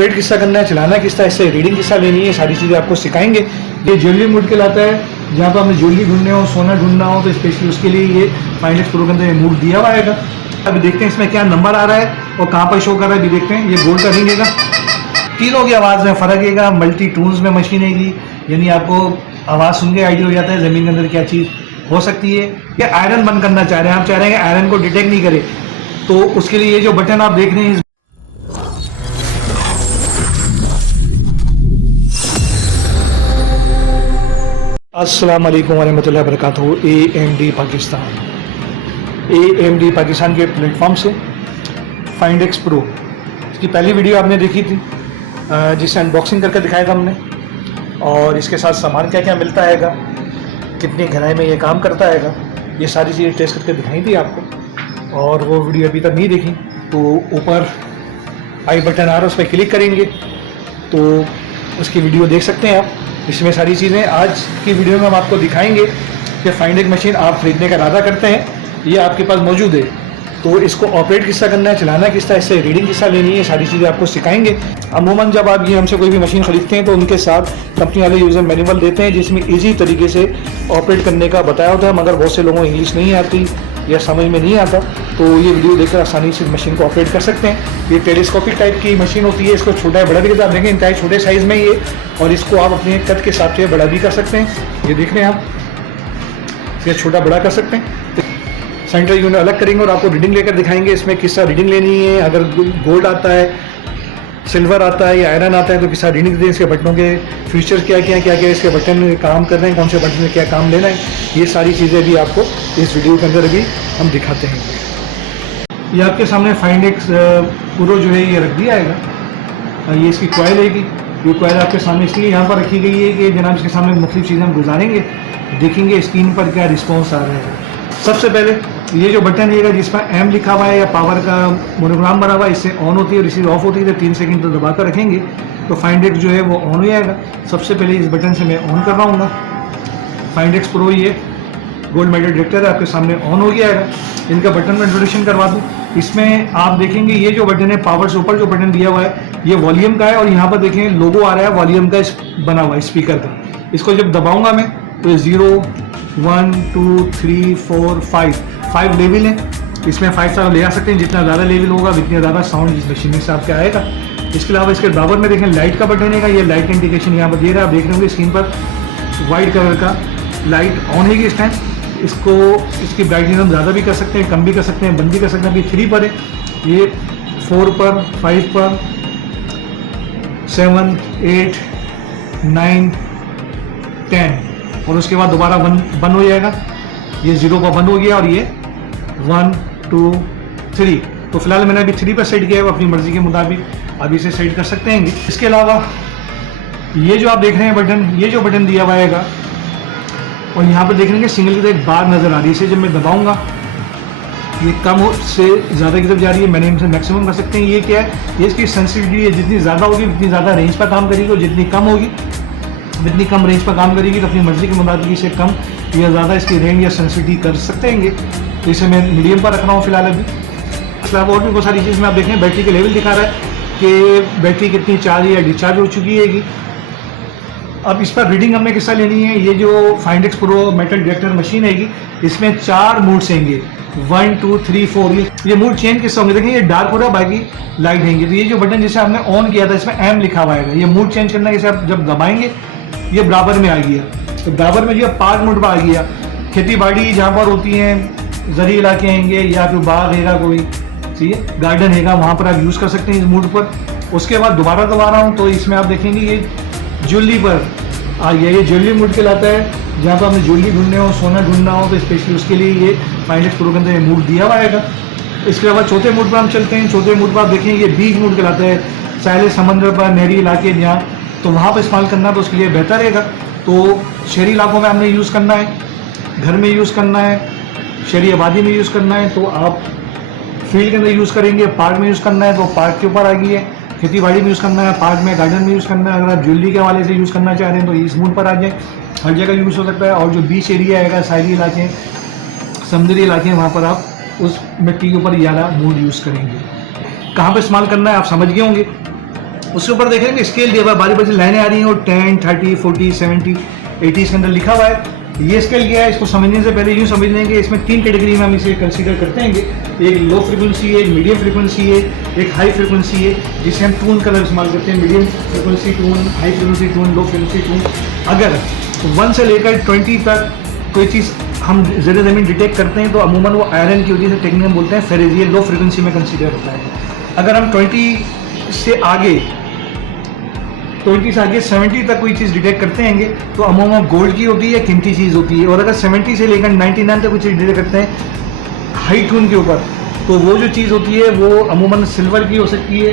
Operate किस तरह करना है, चलाना किस तरह, इससे रीडिंग किस तरह लेनी है, सारी चीज़ें आपको सिखाएंगे। ये ज्वेलरी मोड कहलाता है, जहाँ पर हमें ज्वेलरी ढूंढने हो, सोना ढूंढना हो तो स्पेशली उसके लिए ये फाइंड एक्स प्रो के अंदर मोड दिया हुआ आएगा। अभी देखते हैं इसमें क्या नंबर आ रहा है और कहाँ पर शो कर रहा है। अभी देखते हैं, ये गोल्ड का रिंग है, तीनों की आवाज़ में फ़र्क है, मल्टी टून्स में मशीन है, यानी आपको आवाज़ सुन के आइडिया हो जाता है ज़मीन के अंदर क्या चीज़ हो सकती है। ये आयरन बंद करना चाह रहे हैं, आप चाह रहे हैं कि आयरन को डिटेक्ट नहीं करे, तो उसके लिए ये जो बटन आप देख रहे हैं, अस्सलाम वालेकुम वरहमतुल्लाहि वबरकातुहू। AMD पाकिस्तान के प्लेटफॉर्म से फाइंड एक्स प्रो, इसकी पहली वीडियो आपने देखी थी जिसे अनबॉक्सिंग करके दिखाया था हमने, और इसके साथ सामान क्या क्या मिलता है, कितनी गहराई में ये काम करता है, ये सारी चीज़ें टेस्ट करके दिखाई थी आपको। और वो वीडियो अभी तक नहीं देखी तो ऊपर आई बटन आ रहा है, उस पर क्लिक करेंगे तो उसकी वीडियो देख सकते हैं आप। इसमें सारी चीज़ें आज की वीडियो में हम आपको दिखाएंगे कि फाइंड एक्स मशीन आप खरीदने का इरादा करते हैं, ये आपके पास मौजूद है, तो इसको ऑपरेट किस तरह करना है, चलाना किस तरह, इससे रीडिंग किस तरह लेनी है, सारी चीज़ें आपको सिखाएंगे। अमूमन जब आप ये हमसे कोई भी मशीन खरीदते हैं तो उनके साथ कंपनी वाले यूज़र मैनुअल देते हैं जिसमें ईजी तरीके से ऑपरेट करने का बताया होता है, मगर बहुत से लोगों को इंग्लिश नहीं आती या समझ में नहीं आता, तो ये वीडियो देखकर आसानी से मशीन को ऑपरेट कर सकते हैं। ये टेलीस्कोपिक टाइप की मशीन होती है, इसको छोटा बड़ा भी करते हैं, आप देखें इंतहाई छोटे साइज़ में ये, और इसको आप अपने कद के हिसाब से बड़ा भी कर सकते हैं। ये देख रहे हैं आप, ये छोटा बड़ा कर सकते हैं। सेंटर यूनिट अलग करेंगे और आपको रीडिंग लेकर दिखाएंगे इसमें किस तरह रीडिंग लेनी है, अगर गोल्ड आता है, सिल्वर आता है या आयरन आता है तो किस तरह रीडिंग दें, इसके बटनों के फीचर्स क्या क्या इसके बटन काम कर रहे हैं, कौन से बटन में क्या काम लेना है, ये सारी चीज़ें भी आपको इस वीडियो के अंदर भी हम दिखाते हैं। ये आपके सामने फाइंड एक्स प्रो जो है ये रख दिया है, ये इसकी कॉइल है कि ये कॉइल आपके सामने इसलिए यहाँ पर रखी गई है कि जनाब इसके सामने मुख्तलिफ चीज़ें हम गुजारेंगे, देखेंगे स्क्रीन पर क्या रिस्पॉन्स आ रहा है। सबसे पहले ये जो बटन है जिस पर M लिखा हुआ है या पावर का मोनोग्राम बना हुआ है, इससे ऑन होती है और इसी ऑफ होती है, तो 3 सेकंड तक दबा कर रखेंगे तो फाइंड एक्स जो है वो ऑन हो जाएगा। सबसे पहले इस बटन से मैं ऑन कर रहा हूँ, फाइंड एक्स प्रो ये गोल्ड मेडल डिटेक्टर है आपके सामने ऑन हो गया है। इनका बटन में इंट्रोडक्शन करवा दूँ, इसमें आप देखेंगे ये जो बटन है पावर से ऊपर जो बटन दिया हुआ है ये वॉल्यूम का है, और यहाँ पर देखें लोगो आ रहा है वॉल्यूम का बना हुआ है स्पीकर का। इसको जब दबाऊंगा मैं तो 0 1 2 3 4 5 लेवल है, इसमें 5 स्टार ले आ सकते हैं, जितना ज़्यादा लेवल होगा उतना ज़्यादा साउंड इस मशीन से आपके आएगा। इसके अलावा इसके बराबर में देखें लाइट का बटन है, ये लाइट इंडिकेशन यहाँ पर दे रहा है, आप देख रहे होंगे स्क्रीन पर वाइट कलर का लाइट ऑन है इस टाइम। इसको इसकी ब्राइटनेस हम ज़्यादा भी कर सकते हैं, कम भी कर सकते हैं, बंद भी कर सकते हैं। अभी 3 पर है, ये 4 पर, 5 पर, 7 8 9 10 और उसके बाद दोबारा बंद हो जाएगा। ये 0 पर बंद हो गया और ये 1 2 3, तो फिलहाल मैंने अभी 3 पर सेट किया है, अपनी मर्जी के मुताबिक आप इसे सेट कर सकते हैं। इसके अलावा ये जो आप देख रहे हैं बटन, ये जो बटन दिया हुआ है और यहाँ पर देख रहे हैं सिंगल की तरफ एक बार नज़र आ रही है, इसे जब मैं दबाऊंगा ये कम से ज़्यादा की तरफ जा रही है, मैंने इनसे मैक्सिमम कर सकते हैं। ये क्या है, ये इसकी सेंसिटिविटी है, जितनी ज़्यादा होगी उतनी ज़्यादा रेंज पर काम करेगी, और जितनी कम होगी जितनी कम रेंज पर काम करेगी तो अपनी मर्जी के मुताबिक इसे कम या ज़्यादा इसकी रेंज या सेंसिटिविटी कर सकते हैं। तो इसे मैं मीडियम पर रख रहा हूँ फिलहाल अभी। इसके अलावा और भी बहुत सारी चीज़ में आप देखें, बैटरी के लेवल दिखा रहा है कि बैटरी कितनी चार्ज या डिस्चार्ज हो चुकी है। अब इस पर रीडिंग हमने किस तरह लेनी है, ये जो find x pro metal detector machine है इसमें 4 मूड्स होंगे, 1 2 3 4। ये मूड चेंज किस होंगे, देखें ये डार्क हो रहा है, बाकी लाइट हैंगे। तो ये जो बटन जिसे हमने ऑन किया था इसमें M लिखा हुआ है, ये मूड चेंज करना है, इसे आप जब दबाएंगे ये बराबर में आ गया, तो बराबर में जो पार्क मोड पर आ गया। खेती बाड़ी जहाँ पर होती हैं, ज़री इलाके आएंगे या फिर बाग हैगा कोई, ठीक है, गार्डन हैगा, वहाँ पर आप यूज़ कर सकते हैं इस मूड पर। उसके बाद दोबारा दबा रहा हूँ तो इसमें आप देखेंगे ये ज्वेलरी पर आ गया, ये ज्वेलरी मूड कहलाता है, जहाँ पर हमें ज्वेलरी ढूंढने हो, सोना ढूंढना हो तो स्पेशली उसके लिए ये फाइंड एक्स प्रो के अंदर मूड दिया हुआ है। इसके अलावा चौथे मूड पर हम चलते हैं, चौथे मूड पर आप देखें ये बीच मूड कहलाता है, साहिल समंदर पर, नहरी इलाके जहाँ, तो वहाँ पर इस्तेमाल करना तो उसके लिए बेहतर रहेगा। तो शहरी इलाकों में हमने यूज़ करना है, घर में यूज़ करना है, शहरी आबादी में यूज़ करना है तो आप फील्ड के अंदर यूज़ करेंगे, पार्क में यूज़ करना है तो पार्क के ऊपर आ गई है, खेती बाड़ी में यूज़ करना है, पार्क में, गार्डन में यूज़ करना है। अगर आप ज्वेलरी के हवाले से यूज़ करना चाह रहे हैं तो इस मूड पर आ जाए, हर जगह यूज़ हो सकता है। और जो बीच एरिया है, साहिली इलाके, समुद्री इलाके हैं, वहाँ पर आप उस मिट्टी के ऊपर ज़्यादा मूड यूज़ करेंगे। कहाँ पर इस्तेमाल करना है आप समझ गए होंगे। उसके ऊपर देखेंगे स्केल दिया हुआ है, बारी बारी लाइनें आ रही हैं और 10, 30, 40, 70, 80 इसके अंदर लिखा हुआ है। ये स्केल क्या है, इसको समझने से पहले यूँ समझ लेंगे इसमें 3 कैटेगरी में हम इसे कंसीडर करते हैं। एक लो फ्रिक्वेंसी है, एक मीडियम फ्रिक्वेंसी है, एक हाई फ्रिक्वेंसी है, जिसे हम टून कलर इस्तेमाल करते हैं। Medium frequency tone, high frequency tone, low frequency tone. अगर 1 से लेकर 20 तक कोई चीज़ हम ज़ेरे ज़मीन डिटेक्ट करते हैं तो अमूमन वो आयरन की वजह से टेक्निक में बोलते हैं फेरेज, ये लो फ्रिक्वेंसी में कंसीडर होता है। अगर हम 20 से आगे 70 तक कोई चीज़ डिटेक्ट करते हैं तो अमूमन गोल्ड की होती है, कीमती चीज़ होती है। और अगर 70 से लेकर 99 तक कोई चीज़ डिटेक्ट करते हैं हाई टून के ऊपर, तो वो जो चीज़ होती है वो अमूमन सिल्वर की हो सकती है,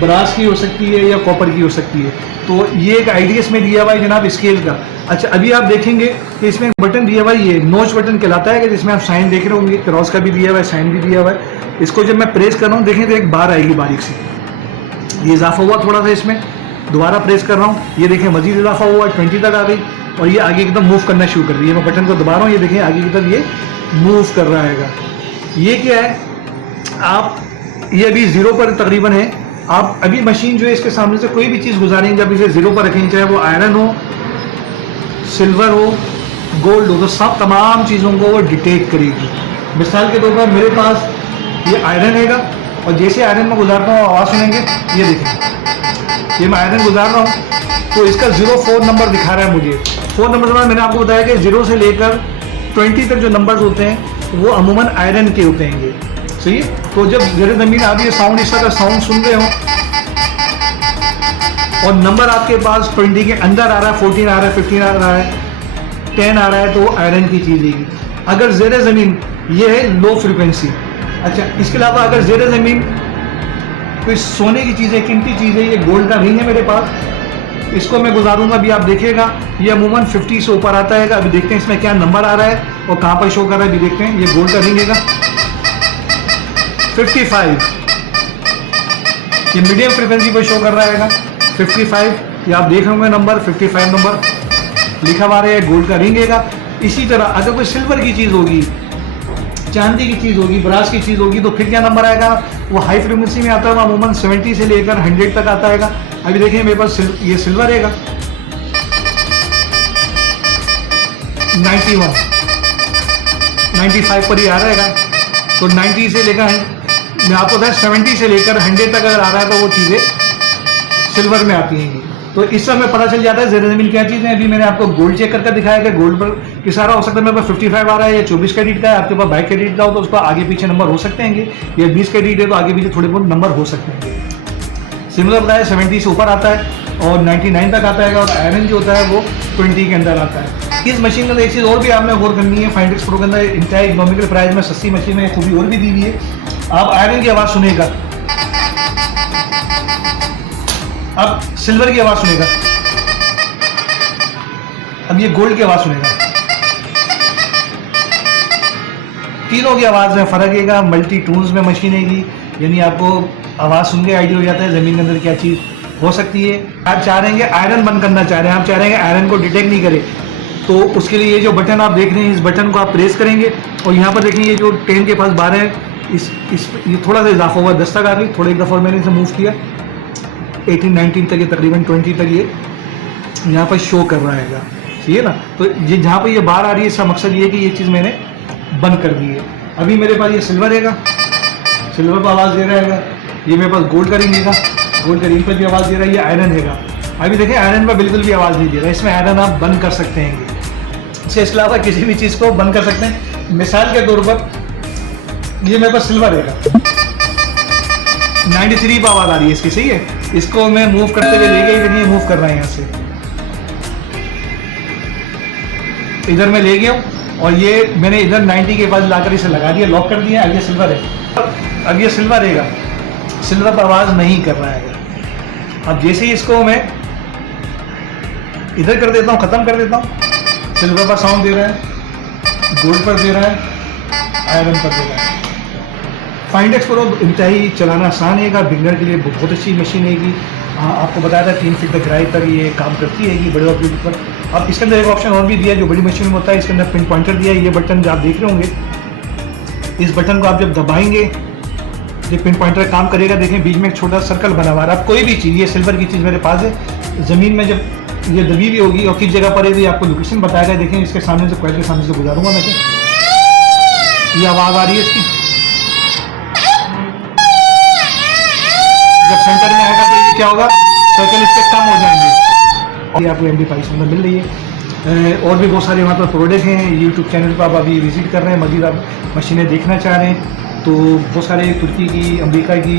ब्रास की हो सकती है या कॉपर की हो सकती है। तो ये एक आइडिया इसमें दिया हुआ है जनाब स्केल का। अच्छा, अभी आप देखेंगे कि इसमें एक बटन दिया हुआ है, ये नोच बटन कहलाता है, कि जिसमें आप साइन देख रहे होंगे, क्रॉस का भी दिया हुआ है, साइन भी दिया हुआ है। इसको जब मैं प्रेस कर रहा हूँ देखें तो एक बार आएगी बारीक सी, ये इजाफा हुआ थोड़ा सा इसमें, दोबारा प्रेस कर रहा हूँ, ये देखें मजीद इजाफा हुआ, 20 तक आ गई और ये आगे एकदम मूव करना शुरू कर रही है। मैं बटन को दबा रहा हूँ, ये देखें आगे की तरफ ये मूव कर रहा है। ये क्या है, आप ये अभी 0 पर तकरीबन है। आप अभी मशीन जो है इसके सामने से कोई भी चीज़ गुजारेंगे, जब इसे 0 पर रखेंगे, चाहे वो आयरन हो, सिल्वर हो, गोल्ड हो, तो सब तमाम चीज़ों को वो डिटेक्ट करेगी। मिसाल के तौर पर मेरे पास ये आयरन हैगा और जैसे आयरन में गुजारता हूँ आवाज़ सुनेंगे, ये देखें ये मैं आयरन गुजार रहा हूँ तो इसका 04 नंबर दिखा रहा है मुझे। 4 नंबर के बाद मैंने आपको बताया कि 0 से लेकर 20 तक जो नंबर्स होते हैं वो अमूमन आयरन के होते हैं। ये सही है। तो जब ज़ेरे ज़मीन आप ये साउंड, इस तरह का साउंड सुन रहे हो और नंबर आपके पास 20 के अंदर आ रहा है, 14 आ रहा है, 15 आ रहा है, 10 आ रहा है, तो वो आयरन की चीज़ है। अगर ज़ेरे ज़मीन ये है लो फ्रिक्वेंसी। अच्छा, इसके अलावा अगर ज़ेरे ज़मीन कोई सोने की चीज़ है, कीमती चीज़ है, ये गोल्ड का रिंग है मेरे पास, इसको मैं गुजारूंगा, अभी आप देखिएगा ये अमूमन 50 से ऊपर आता है। अभी देखते हैं इसमें क्या नंबर आ रहा है और कहाँ पर शो कर रहा है। अभी देखते हैं, ये गोल्ड का रिंग है 55, ये मीडियम फ्रिक्वेंसी पर शो कर रहा है 55, ये आप देख रहे होंगे नंबर 55 नंबर लिखा हुआ है, गोल्ड का रिंग है। इसी तरह अगर कोई सिल्वर की चीज़ होगी, चांदी की चीज़ होगी, ब्रास की चीज़ होगी, तो फिर क्या नंबर आएगा, वो हाई फ्रिक्वेंसी में आता है, अमूमन 70 से लेकर 100 तक आता है। अभी देखिए मेरे पास ये सिल्वर है 91, 95 पर ही आ रहा है। तो 90 से लेकर, मैं आपको बताया 70 से लेकर 100 तक अगर आ रहा है तो वो चीज़ें सिल्वर में आती हैं। तो इस समय पता चल जाता है ज़ेरे ज़मीन क्या चीज़ है। अभी मैंने आपको गोल्ड चेक करके दिखाया कि गोल्ड पर किस सारा हो सकता है। मेरे पास 55 आ रहा है या 24 कैरेट का है, आपके पास 22 कैरेट का हो तो उसका आगे पीछे नंबर हो सकते हैं, या 20 कैरेट है तो आगे पीछे थोड़े बहुत नंबर हो सकते हैं। सिमिलर बताया 70 से ऊपर आता है और 99 तक आता है, और आयरन जो होता है वो 20 के अंदर आता है। इस मशीन के अंदर एक चीज़ और भी आपने गौर करनी है, फाइंडेक्स प्रो के अंदर इंतहाई इकोनॉमिकल प्राइस में सस्ती मशीन में खूबी और भी दी हुई है। आप आयरन की आवाज़ सुनेगा, अब सिल्वर की आवाज़ सुनेगा, अब ये गोल्ड की आवाज़ सुनेगा। तीनों की आवाज़ में फ़र्क है। मल्टी टून्स में मशीन है, यानी आपको आवाज़ सुन के आइडिया हो जाता है ज़मीन के अंदर क्या चीज़ हो सकती है। आप चाह रहे हैं आयरन बंद करना चाह रहे हैं, आप चाह रहे हैं आयरन को डिटेक्ट नहीं करे, तो उसके लिए ये जो बटन आप देख रहे हैं, इस बटन को आप प्रेस करेंगे और यहाँ पर देखिए ये जो 10 के पास 12 है, ये थोड़ा सा इजाफा हुआ, 10 तक आ गई। थोड़ा एक दफ़ा मैंने इसे मूव किया 18, 19 तक, ये तकरीबन 20 तक ये यहाँ पर शो कर रहा है, ठीक है ना। तो ये जहाँ पर ये बार आ रही है, इसका मकसद ये है कि ये चीज़ मैंने बंद कर दी है। अभी मेरे पास ये सिल्वर है, सिल्वर पर आवाज़ दे रहा है। ये मेरे पास गोल्ड का रिंग है, गोल्ड का रिंग पर भी आवाज़ दे रहा है। ये आयरन है, अभी देखें आयरन पर बिल्कुल भी आवाज़ नहीं दे रहा है। इसमें आयरन आप बंद कर सकते हैं, इसके अलावा किसी भी चीज़ को बंद कर सकते हैं। मिसाल के तौर पर ये मेरे पास सिल्वर है, 93 पर आवाज़ आ रही है इसकी, सही है। इसको मैं मूव करते हुए ले गई, देखिए मूव कर रहा है यहाँ से, इधर मैं ले गया हूँ और ये मैंने इधर 90 के पास लाकर इसे लगा दिया, लॉक कर दिया। अब ये सिल्वर है, अब ये सिल्वर रहेगा, सिल्वर पर आवाज़ नहीं कर रहा है। अब जैसे ही इसको मैं इधर कर देता हूँ, ख़त्म कर देता हूँ, सिल्वर पर साउंड दे रहा है, गोल्ड पर दे रहा है, आयरन पर दे रहा है। फाइंडेक्स प्रो इंतहाई चलाना आसान है, बिगनर के लिए बहुत अच्छी मशीन है। आपको बताया था 3 फीट तक गहराई तक ये काम करती है बड़े ऑपरेटर पर। अब इसके अंदर एक ऑप्शन और भी दिया है जो बड़ी मशीन में होता है, इसके अंदर पिन पॉइंटर दिया है। ये बटन जो आप देख रहे होंगे, इस बटन को आप जब दबाएंगे, ये पिन पॉइंटर काम करेगा। देखें बीच में एक छोटा सर्कल बना हुआ है। अब कोई भी चीज़, ये सिल्वर की चीज़ मेरे पास है, ज़मीन में जब ये दबी हुई होगी और किस जगह पर है ये आपको लोकेशन बताएगा। देखें इसके सामने से, कोयल के सामने से गुजारूंगा मैं, ये आवाज़ आ रही है इसकी। जब सेंटर में आएगा तो ये क्या होगा, सर्कल इसके कम हो जाएंगे। और ये आपको MD पाइस में मिल रही है। और भी बहुत सारे वहाँ पर प्रोडक्ट हैं। यूट्यूब चैनल पर आप अभी विजिट कर रहे हैं, मज़ीद आप मशीनें देखना चाह रहे हैं तो बहुत सारे तुर्की की, अमेरिका की,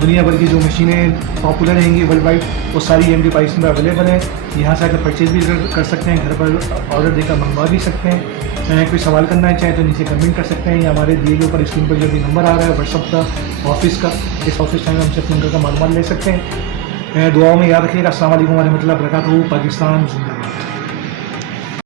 दुनिया भर की जो मशीनें पॉपुलर रहेंगी वर्ल्ड वाइड, वो सारी MD पाइस में अवेलेबल है। यहाँ से आकर परचेज़ भी कर सकते हैं, घर पर ऑर्डर देकर मंगवा भी सकते हैं। कोई सवाल करना चाहें तो नीचे कमेंट कर सकते हैं, या हमारे दिए गए ऊपर स्क्रीन पर जो भी नंबर आ रहा है व्हाट्सअप का, ऑफिस का, इस ऑफिस टाइम हमसे फ़ोन करके मालूमात ले सकते हैं। दुआओं में याद रखिएगा। अस्सलाम वालेकुम व रहमतुल्लाहि व बरकातहू। पाकिस्तान जिंदाबाद।